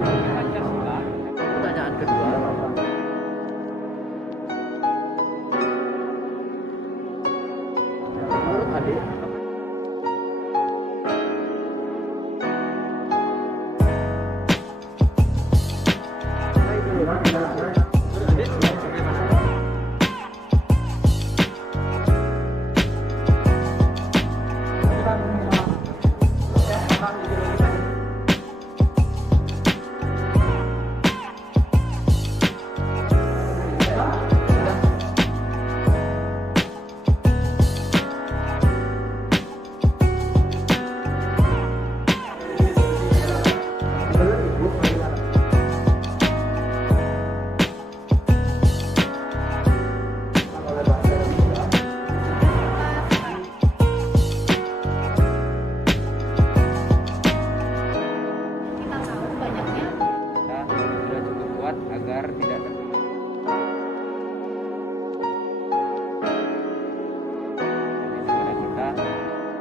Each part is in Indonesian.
ideologi Pancasila. Pertanyaan kedua, menurut adik, Kita tahu banyaknya Kita sudah cukup kuat agar tidak tertular. Di negara kita mencegah masuk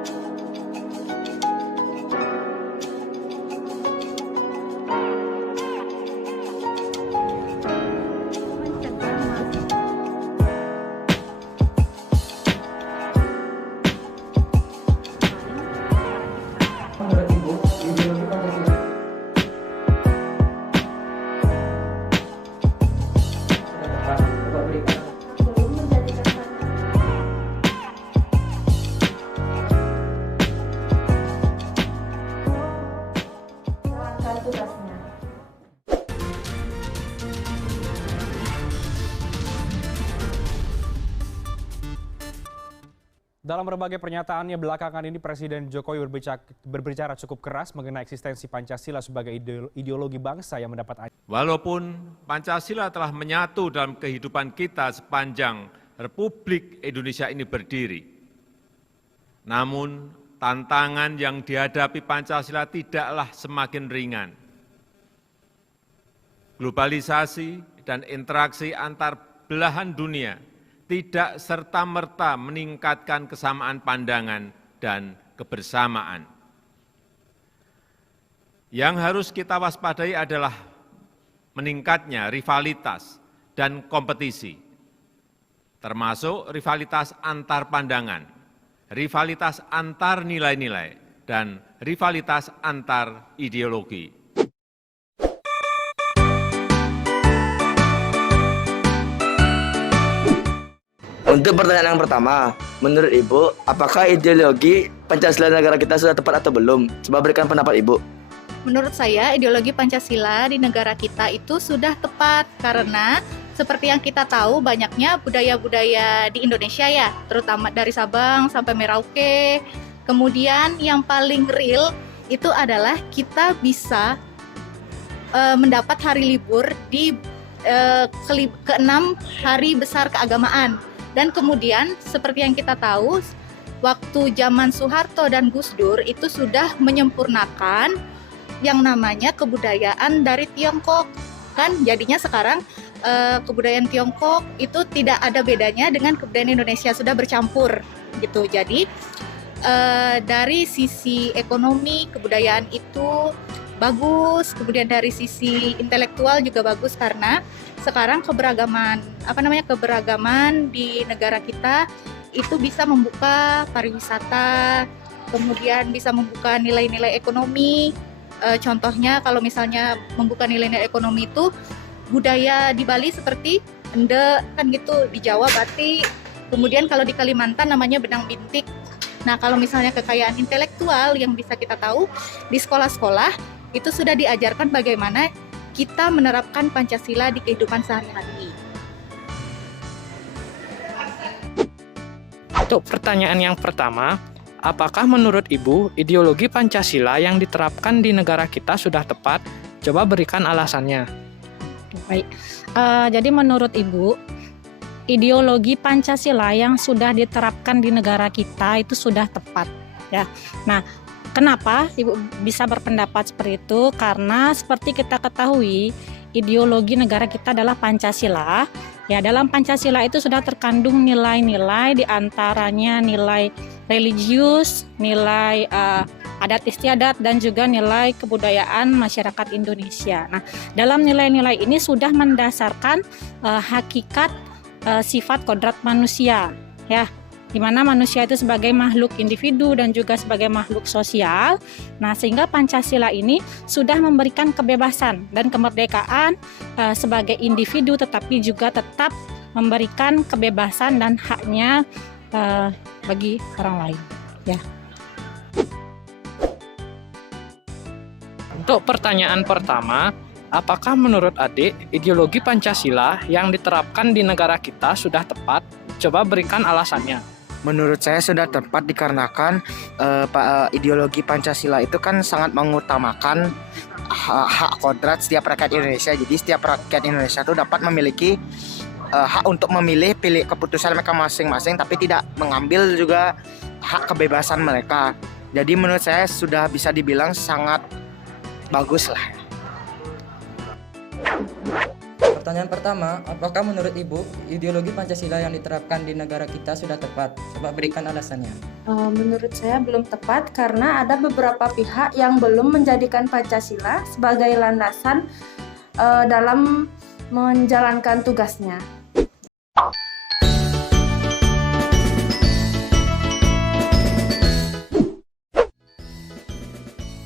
menurut ibu, ideologi Pancasila sudah tepat. Coba berikan. belum menjadikan jalankan tugasnya. Dalam berbagai pernyataannya belakangan ini Presiden Jokowi berbicara cukup keras mengenai eksistensi Pancasila sebagai ideologi bangsa yang mendapat. Walaupun Pancasila telah menyatu dalam kehidupan kita sepanjang Republik Indonesia ini berdiri, namun tantangan yang dihadapi Pancasila tidaklah semakin ringan. Globalisasi dan interaksi antar belahan dunia tidak serta-merta meningkatkan kesamaan pandangan dan kebersamaan. Yang harus kita waspadai adalah meningkatnya rivalitas dan kompetisi, termasuk rivalitas antar pandangan, rivalitas antar nilai-nilai, dan rivalitas antar ideologi. Untuk pertanyaan yang pertama, menurut Ibu, apakah ideologi Pancasila negara kita sudah tepat atau belum? Coba berikan pendapat Ibu. Menurut saya, ideologi Pancasila di negara kita itu sudah tepat karena seperti yang kita tahu banyaknya budaya-budaya di Indonesia ya, terutama dari Sabang sampai Merauke. Kemudian yang paling real itu adalah kita bisa mendapat hari libur di ke-6 hari besar keagamaan. Dan kemudian seperti yang kita tahu, waktu zaman Soeharto dan Gus Dur itu sudah menyempurnakan yang namanya kebudayaan dari Tiongkok. Kan jadinya sekarang kebudayaan Tiongkok itu tidak ada bedanya dengan kebudayaan Indonesia, sudah bercampur gitu. Jadi dari sisi ekonomi kebudayaan itu bagus, kemudian dari sisi intelektual juga bagus karena sekarang keberagaman di negara kita itu bisa membuka pariwisata, kemudian bisa membuka nilai-nilai ekonomi. Contohnya kalau misalnya membuka nilai-nilai ekonomi itu budaya di Bali seperti ende kan gitu, di Jawa batik, kemudian kalau di Kalimantan namanya benang bintik. Nah kalau misalnya kekayaan intelektual yang bisa kita tahu di sekolah-sekolah itu sudah diajarkan bagaimana kita menerapkan Pancasila di kehidupan sehari-hari. Untuk pertanyaan yang pertama, apakah menurut Ibu ideologi Pancasila yang diterapkan di negara kita sudah tepat? Coba berikan alasannya. Baik, jadi menurut Ibu, ideologi Pancasila yang sudah diterapkan di negara kita itu sudah tepat, ya. Nah, kenapa Ibu bisa berpendapat seperti itu? Karena seperti kita ketahui, ideologi negara kita adalah Pancasila. Ya, dalam Pancasila itu sudah terkandung nilai-nilai, di antaranya nilai religius, nilai adat istiadat, dan juga nilai kebudayaan masyarakat Indonesia. Nah, dalam nilai-nilai ini sudah mendasarkan hakikat sifat kodrat manusia, ya, di mana manusia itu sebagai makhluk individu dan juga sebagai makhluk sosial. Nah, sehingga Pancasila ini sudah memberikan kebebasan dan kemerdekaan sebagai individu, tetapi juga tetap memberikan kebebasan dan haknya bagi orang lain. Ya. Untuk pertanyaan pertama, apakah menurut adik ideologi Pancasila yang diterapkan di negara kita sudah tepat? Coba berikan alasannya. Menurut saya sudah tepat dikarenakan ideologi Pancasila itu kan sangat mengutamakan hak kodrat setiap rakyat Indonesia. Jadi setiap rakyat Indonesia itu dapat memiliki hak untuk pilih keputusan mereka masing-masing, tapi tidak mengambil juga hak kebebasan mereka. Jadi menurut saya sudah bisa dibilang sangat bagus lah. Pertanyaan pertama, apakah menurut Ibu ideologi Pancasila yang diterapkan di negara kita sudah tepat? Coba berikan alasannya. Menurut saya belum tepat karena ada beberapa pihak yang belum menjadikan Pancasila sebagai landasan dalam menjalankan tugasnya.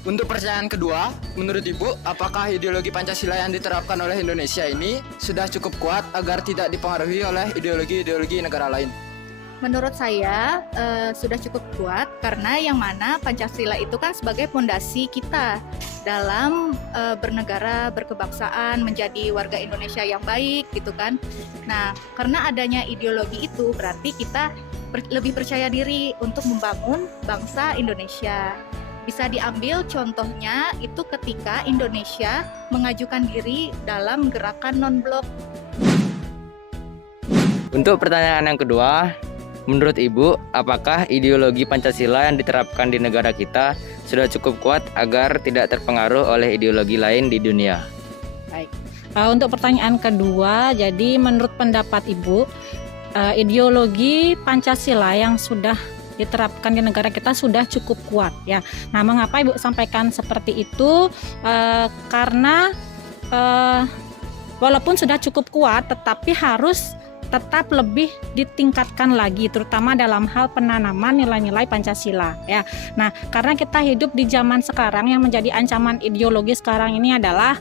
Untuk pertanyaan kedua, menurut Ibu, apakah ideologi Pancasila yang diterapkan oleh Indonesia ini sudah cukup kuat agar tidak dipengaruhi oleh ideologi-ideologi negara lain? Menurut saya sudah cukup kuat karena yang mana Pancasila itu kan sebagai fondasi kita dalam bernegara, berkebangsaan, menjadi warga Indonesia yang baik gitu kan. Nah, karena adanya ideologi itu berarti kita lebih percaya diri untuk membangun bangsa Indonesia. Bisa diambil contohnya itu ketika Indonesia mengajukan diri dalam gerakan non-blok. Untuk pertanyaan yang kedua, menurut Ibu, apakah ideologi Pancasila yang diterapkan di negara kita sudah cukup kuat agar tidak terpengaruh oleh ideologi lain di dunia? Baik. Untuk pertanyaan kedua, jadi menurut pendapat Ibu, ideologi Pancasila yang sudah diterapkan di negara kita sudah cukup kuat, ya. Nah, mengapa Ibu sampaikan seperti itu? Karena walaupun sudah cukup kuat, tetapi harus tetap lebih ditingkatkan lagi, terutama dalam hal penanaman nilai-nilai Pancasila, ya. Nah, karena kita hidup di zaman sekarang yang menjadi ancaman ideologi sekarang ini adalah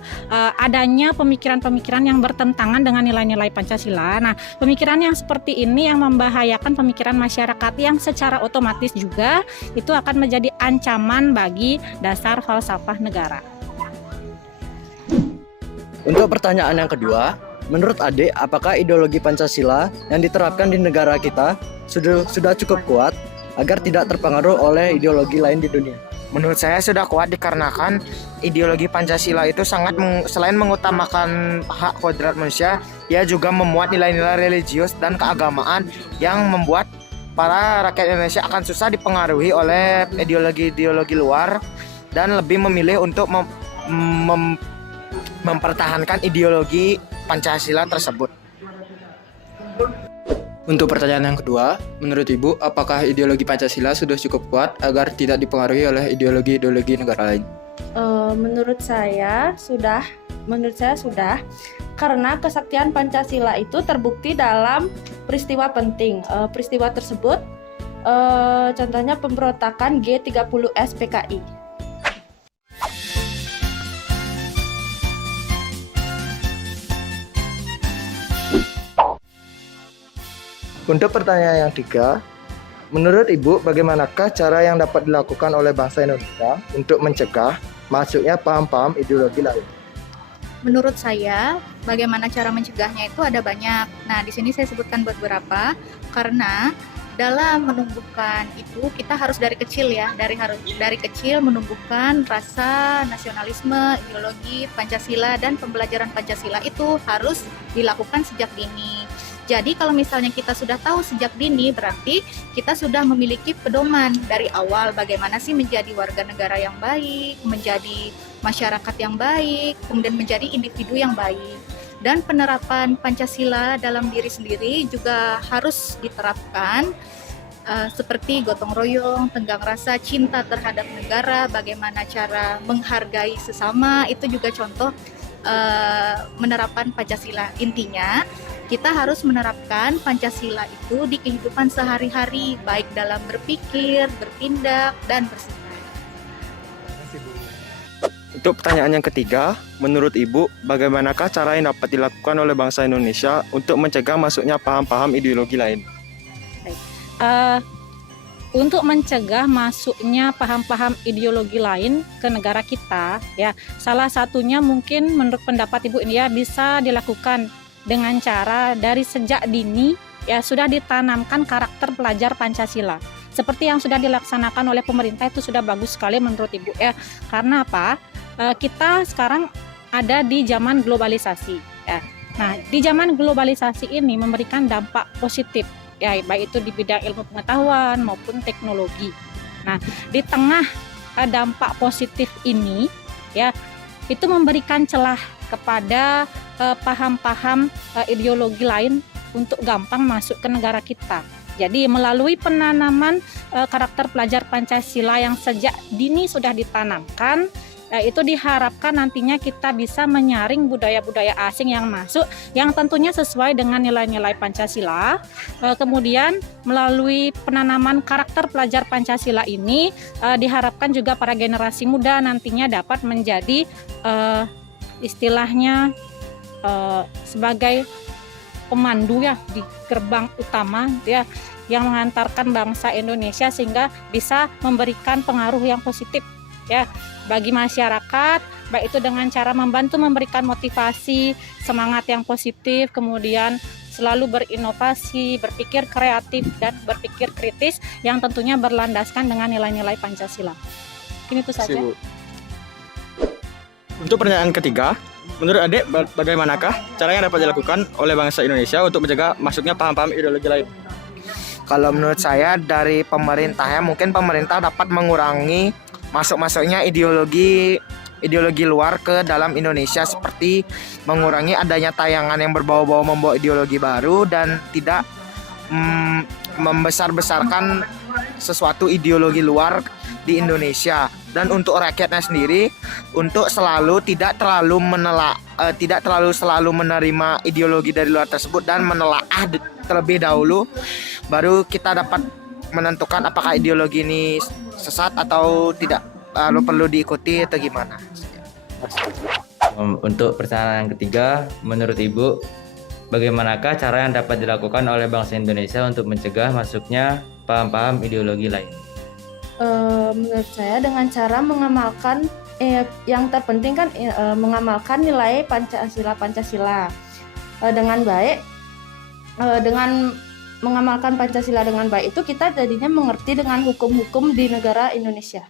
adanya pemikiran-pemikiran yang bertentangan dengan nilai-nilai Pancasila. Nah, pemikiran yang seperti ini yang membahayakan pemikiran masyarakat yang secara otomatis juga itu akan menjadi ancaman bagi dasar falsafah negara. Untuk pertanyaan yang kedua, menurut adik, apakah ideologi Pancasila yang diterapkan di negara kita sudah cukup kuat agar tidak terpengaruh oleh ideologi lain di dunia? Menurut saya sudah kuat dikarenakan ideologi Pancasila itu selain mengutamakan hak kodrat manusia, ia juga memuat nilai-nilai religius dan keagamaan yang membuat para rakyat Indonesia akan susah dipengaruhi oleh ideologi-ideologi luar dan lebih memilih untuk mempertahankan ideologi Pancasila tersebut. Untuk pertanyaan yang kedua, menurut Ibu, apakah ideologi Pancasila sudah cukup kuat agar tidak dipengaruhi oleh ideologi-ideologi negara lain? Menurut saya sudah, karena kesaktian Pancasila itu terbukti dalam peristiwa penting. Peristiwa tersebut, contohnya pemberontakan G30S PKI. Untuk pertanyaan yang ketiga, menurut Ibu, bagaimanakah cara yang dapat dilakukan oleh bangsa Indonesia untuk mencegah masuknya paham-paham ideologi lain? Menurut saya, bagaimana cara mencegahnya itu ada banyak. Nah, di sini saya sebutkan beberapa karena dalam menumbuhkan itu kita harus dari kecil ya, dari kecil menumbuhkan rasa nasionalisme, ideologi Pancasila, dan pembelajaran Pancasila itu harus dilakukan sejak dini. Jadi kalau misalnya kita sudah tahu sejak dini, berarti kita sudah memiliki pedoman dari awal bagaimana sih menjadi warga negara yang baik, menjadi masyarakat yang baik, kemudian menjadi individu yang baik. Dan penerapan Pancasila dalam diri sendiri juga harus diterapkan seperti gotong royong, tenggang rasa, cinta terhadap negara, bagaimana cara menghargai sesama, itu juga contoh menerapkan Pancasila. Intinya, kita harus menerapkan Pancasila itu di kehidupan sehari-hari, baik dalam berpikir, bertindak, dan bersikap. Untuk pertanyaan yang ketiga, menurut Ibu, bagaimanakah cara yang dapat dilakukan oleh bangsa Indonesia untuk mencegah masuknya paham-paham ideologi lain? Untuk mencegah masuknya paham-paham ideologi lain ke negara kita, ya salah satunya mungkin menurut pendapat Ibu ini ya bisa dilakukan dengan cara dari sejak dini ya sudah ditanamkan karakter pelajar Pancasila. Seperti yang sudah dilaksanakan oleh pemerintah itu sudah bagus sekali menurut Ibu ya. Karena apa? Kita sekarang ada di zaman globalisasi ya. Nah, di zaman globalisasi ini memberikan dampak positif ya, baik itu di bidang ilmu pengetahuan maupun teknologi. Nah, di tengah dampak positif ini ya, itu memberikan celah kepada paham-paham ideologi lain untuk gampang masuk ke negara kita. Jadi melalui penanaman karakter pelajar Pancasila yang sejak dini sudah ditanamkan, itu diharapkan nantinya kita bisa menyaring budaya-budaya asing yang masuk yang tentunya sesuai dengan nilai-nilai Pancasila. Kemudian melalui penanaman karakter pelajar Pancasila ini diharapkan juga para generasi muda nantinya dapat menjadi istilahnya sebagai pemandu ya di gerbang utama ya yang mengantarkan bangsa Indonesia sehingga bisa memberikan pengaruh yang positif ya bagi masyarakat, baik itu dengan cara membantu memberikan motivasi, semangat yang positif, kemudian selalu berinovasi, berpikir kreatif dan berpikir kritis yang tentunya berlandaskan dengan nilai-nilai Pancasila. Ini itu saja. Untuk pertanyaan ketiga, menurut Adik bagaimanakah cara yang dapat dilakukan oleh bangsa Indonesia untuk mencegah masuknya paham-paham ideologi lain? Kalau menurut saya dari pemerintah ya, mungkin pemerintah dapat mengurangi masuknya ideologi luar ke dalam Indonesia, seperti mengurangi adanya tayangan yang berbau-bau membawa ideologi baru dan tidak membesar-besarkan sesuatu ideologi luar di Indonesia. Dan untuk rakyatnya sendiri untuk tidak terlalu menerima ideologi dari luar tersebut dan menelaah terlebih dahulu, baru kita dapat menentukan apakah ideologi ini sesat atau tidak, perlu diikuti atau gimana. Untuk pertanyaan yang ketiga, menurut Ibu, bagaimanakah cara yang dapat dilakukan oleh bangsa Indonesia untuk mencegah masuknya paham-paham ideologi lain? Menurut saya dengan cara mengamalkan yang terpenting kan mengamalkan nilai Pancasila dengan baik. Dengan mengamalkan Pancasila dengan baik itu kita jadinya mengerti dengan hukum-hukum di negara Indonesia.